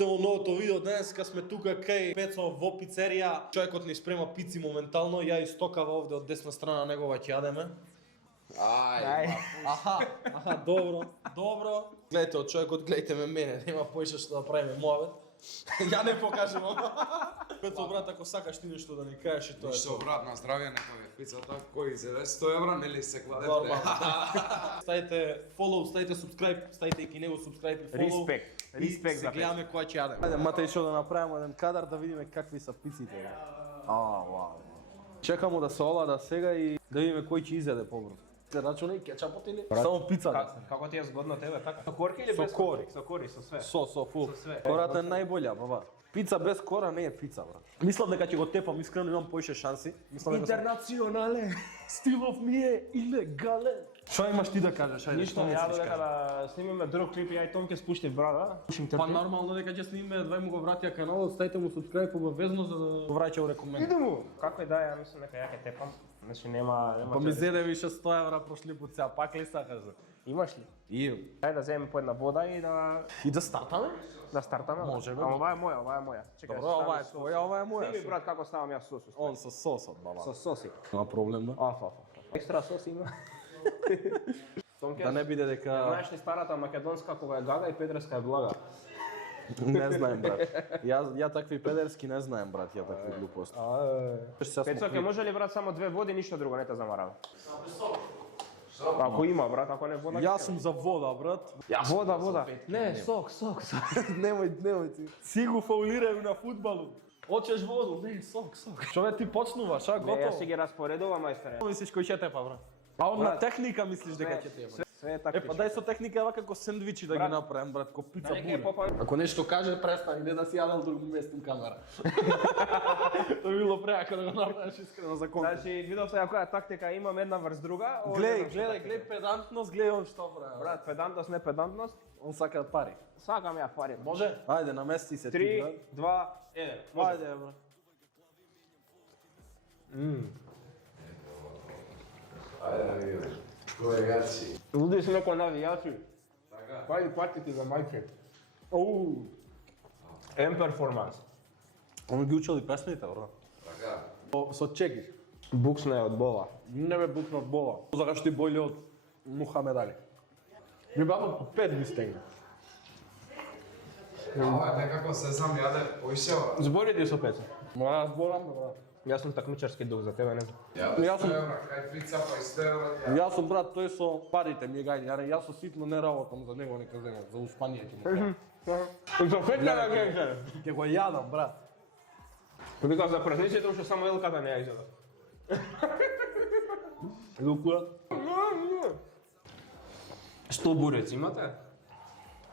Овде во новото видео денеска сме тука кај Пецо во пицерија. Човекот ни спрема пици моментално, ја и Стокава овде од десна страна негова ќе јадеме. Аха, добро. Гледайте од човекот, гледайте ме мене, нема поише што да правиме муавет. Ја не покажувам. Пецо брат, ако сакаш ти нешто да ни кажеш и тоа е. Што брат, на здравје, нека ви пицата кој изеде 100 евра, нели се кладете. Ставите follow, ставите subscribe, ставите и ки него subscribe и follow. Респект за гледаме која ќе јадеме. Ајде, Матеј, што да направиме еден кадар да видиме какви се пиците. Вау. Чекамо да се олада сега и да видиме кој ќе изеде побрзо. Рачунај кетчапот или само пицата? Како ти е згодно тебе така? Со корки или без кори? Со кори, со све. Со фул. Со све. Кората е најбоља, баба. Пица без кора не е пица, брат. Мислам дека ќе го тепам, искрено имам поише шанси. Интернационален, стилов ми е илегален. Што имаш ти да кажеш? Ајде, Ништо, ја додека да снимиме друг клип, ја и Том ќе спуштив брада. Па нормално дека ќе снимиме, двај му го вратија каналот, ставите му subscribe обавезно за да го враќа у рекоменд. Иде му. Како и да, ја мислам дека ја ќе тепам. Значи нема. Па ми зеде више 100 евра прошли пат, сега пак ли сакаш? Имаш ли? Имам. Ајде да земеме по една вода и да стартаме? да стартаме. Може бе. Ама ова е моја. Чекај. Добро, ова е твоја, ова е моја. Сними брат како ставам јас сосус. Он со сосот, баба. Со соси. Нема проблем, да? Екстра сос има. Да не биде дека... Знаеш ли старата македонска кога е гага и педреска е блага? Не знаем, брат. Ја такви педерски не знаем, брат, ја такви глупости. Пецо, ке може ли брат само 2 води, ништо друго, не те замарам. Ако има брат, ако не вода... Јас сум за вода, брат. Вода. Не, сок. Немој ти. Си го фаулирај на фудбалот. Очеш воду, не, сок. Човек ти почнуваш, готово. Не, јас си ги распоредувам, мајстере. Мислиш кој ќе тепа, брат? А он на техника мислиш дека ќе тепа? Све е тактично. Па дај со техника ева како сендвичи да ги направам, брат, ко пица буре. Ако нешто каже, престани, не да си јадел друг местим камера. Тоа било преако да го направиш искрено за контент. Значи, видовте ја која тактика имам една врз друга. Гледај педантност, гледај он што прави. Брат, педантност, не педантност. Он сака пари. Сакам ја пари. Може? Ајде, намести се ти, 3, 2, 1. Може. Ајде, брат. Ајде да видиме. Колегаци. Луди сме ко навијачи. Така. Пајди платите за мајке. Перформанс. Он ги учели песмите, брат. Така. Со чеки. Буксна е од бола. Не ме букна од бола. Зашто ти бољи од Мухамед Али. Ми баба по 5 ми стегна. Ова е некако сезам јаде поишева. Збори ти со Пецо. Мора да зборам, брат. Јас сум такмичарски дух за тебе, не знам. Јаде Јас 100 сум- евра, кај пица па и 100 евра. Јас сум, брат, тој со парите ми е гајни. Јас со ситно не работам за него, нека земам, за успание ќе му кажам. За фетка на генкер. Ќе го јадам, брат. Вика за празниците уште само елката не ја изеда. Лукура. Што бурец имате?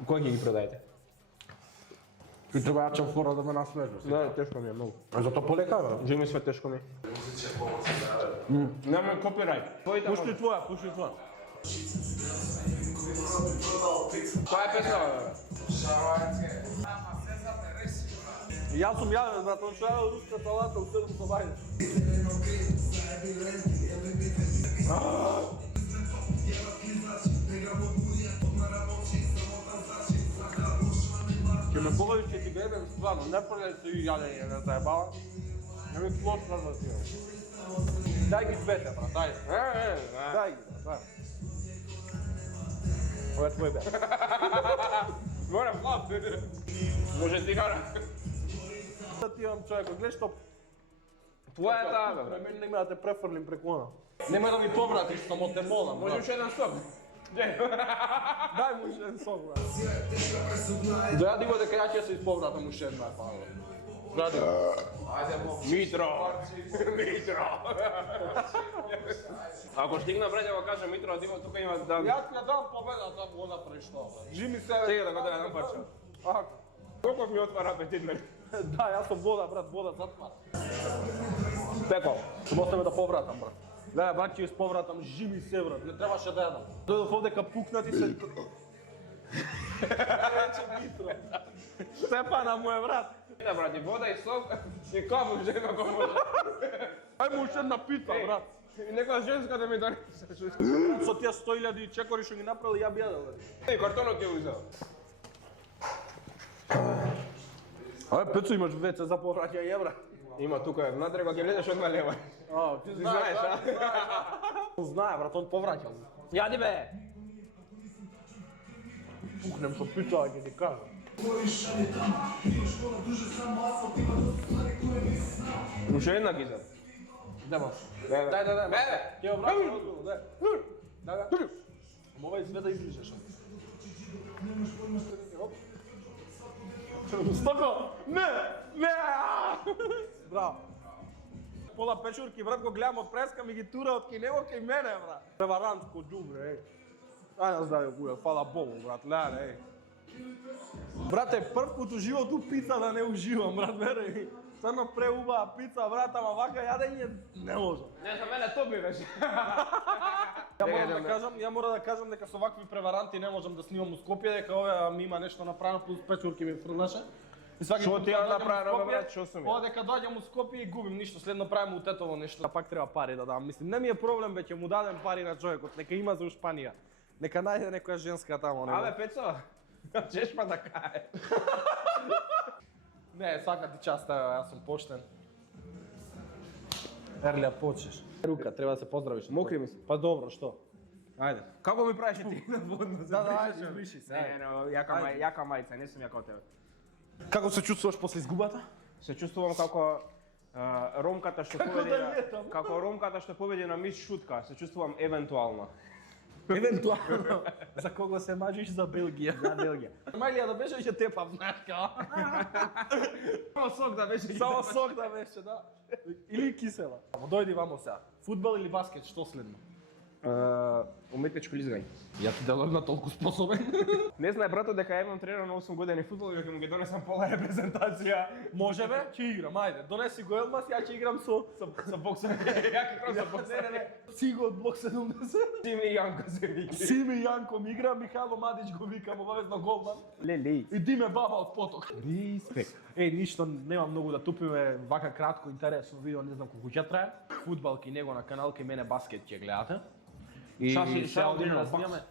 Кој ги продајте? Ти треба јачам фора да ме насмежеш. Да, тешко ми е многу. Зато полека, брат. Живи све тешко ми. Музиче помоци да Нема копирајт. Пушти твоја. Која е песна? Шавајцке. Ама сезаме реси, брат. Јас сум јавен, брат, он што јавел руска салата у 7 со бајде. Ќе ме погодиш, ќе ти гребем стварно, не пргај се и јадење, не заебава. Не ми плошна да ти. Дај ги двете, брат, дај. Дај ги, брат, дај. Ова е твој бе. Морам хлап. Може ти гара. Да ти имам човеко, гледа што... Твоја е таа, бе. Мен нема да те префрлим преку она. Нема да ми повратиш, само те молам, Може брат. уште еден сок. Дај му уште еден сок, брат. Дојади го дека ја ќе се изповратам уште една пара. Ради. Ајде мо. Митро. Ако стигна брат, ја го кажа Митро, да тука има да... Јас ќе дам победата, го направи што, брат. Жими се... Сега да го даде еден парче. Ака. Колко ми отвара апетит, нели? Да, јас сум вода, брат, вода затмар. Пеко. Ќе остаме да повратам, брат. Да, брат, ќе изповратам, жими се, брат, не требаше да јадам. Дојдов овде ка пукнати се... Рече Митро. Степана му е, брат. Да, брат, и вода и сок, и кафе, жена како може. Ај му уште една пица, брат. И нека женска да ми донесе. Со тие 100.000 чекори што ги направили, ја би јадел, брат. И картонот ќе узел. Ајде, Пецо, имаш веќе за повраќање евра. Има тука, внатре кога ќе влезеш одма лева. Ти знаеш, а? Он знае, брат, он повраќа. Јади бе! Пукнем со пица, ќе ти кажам. Уште една гиза. Демо. Дај. Бе! Ќе обрати озбилно, дај. Дај. Ама овај света излизаш. Стоко! Не! Браво. Пола печурки, брат, го гледам од преска, ми ги тура од кај него кај мене, брат. Преварантко џубре, еј. Ајде здраве, куја, фала Богу, брат, леле, еј. Брате, прв пут у животу пица да не уживам, брат, веруј. Стварно преубава пица, брат, ама вака јадење не можам. Не, за мене то би беше. Ја мора да кажам дека со вакви преваранти не можам да снимам у Скопје, дека оваа ми има нешто направено, плюс печурки ми фрлаше. Шо ти ја направено, брат, шо сум ја? Ова дека доаѓам у Скопје и губим ништо, следно правиме у Тетово нешто, пак треба пари да дам. Мислим, не ми е проблем, веќе му дадем пари на човекот, нека има за у Шпанија. Нека најде некоја женска тамо, не. Абе, Пецо, чеш па да кај. Не, сака ти част, јас сум поштен. Ерлија, почеш. Рука, треба да се поздравиш. Мокри ми се. Па добро, што? Ајде. Како ми правиш ти на водно? Да, ајде, избриши се. Не, јака мајца, не сум ја како тебе. Како се чувствуваш после изгубата? Се чувствувам како ромката што победи на Мис Шутка, се чувствувам евентуално. Евентуално. За кого се мажиш? За Белгија. За Белгија. Мајлија да беше ќе тепав, знаеш као. Само сок да беше. Само сок да беше, да. Или кисела. Дојди вамо сега. Фудбал или баскет, што следно? Уметничко лизгање. Ја ти делам на толку способен. Не знае брато дека ја имам тренирано 8 години фудбал и ќе му ги донесам пола репрезентација. Може бе? Ќе играм, ајде. Донеси го Елмас, ја ќе играм со боксер. Ја како со боксер. Сиго од блок 70. Сими и Јанко се вика. Сими и Јанко ми игра, Михало Мадич го викам, обавезно голман. Леле. Иди ме баба од поток. Респект. Ништо нема многу да тупиме, вака кратко интересно видео, не знам колку ќе трае. Фудбал ки него на канал, ки мене баскет ќе гледате. И се одиме да снимаме,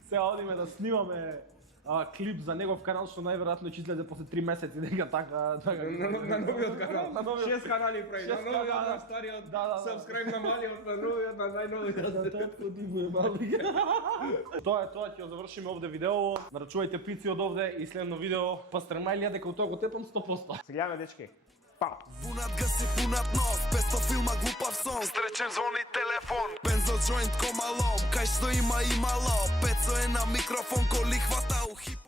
се одиме да снимаме клип за негов канал што најверојатно ќе излезе после 3 месеци дека така На новиот канал. На новиот. 6 канали прави. На новиот, на стариот. Subscribe на малиот, на новиот, на најновиот. Тоа ќе завршиме овде видео. Нарачувајте пици од овде и следно видео пастрмајлија дека тоа го тепам 100%. Се гледаме дечки. Па. Пунат газ и пунат нос, 500 филма глупав сон. Стречен звони телефон, бензо джойнт ко малом. Кај што има ло, Пецо е на микрофон, коли хвата у хип.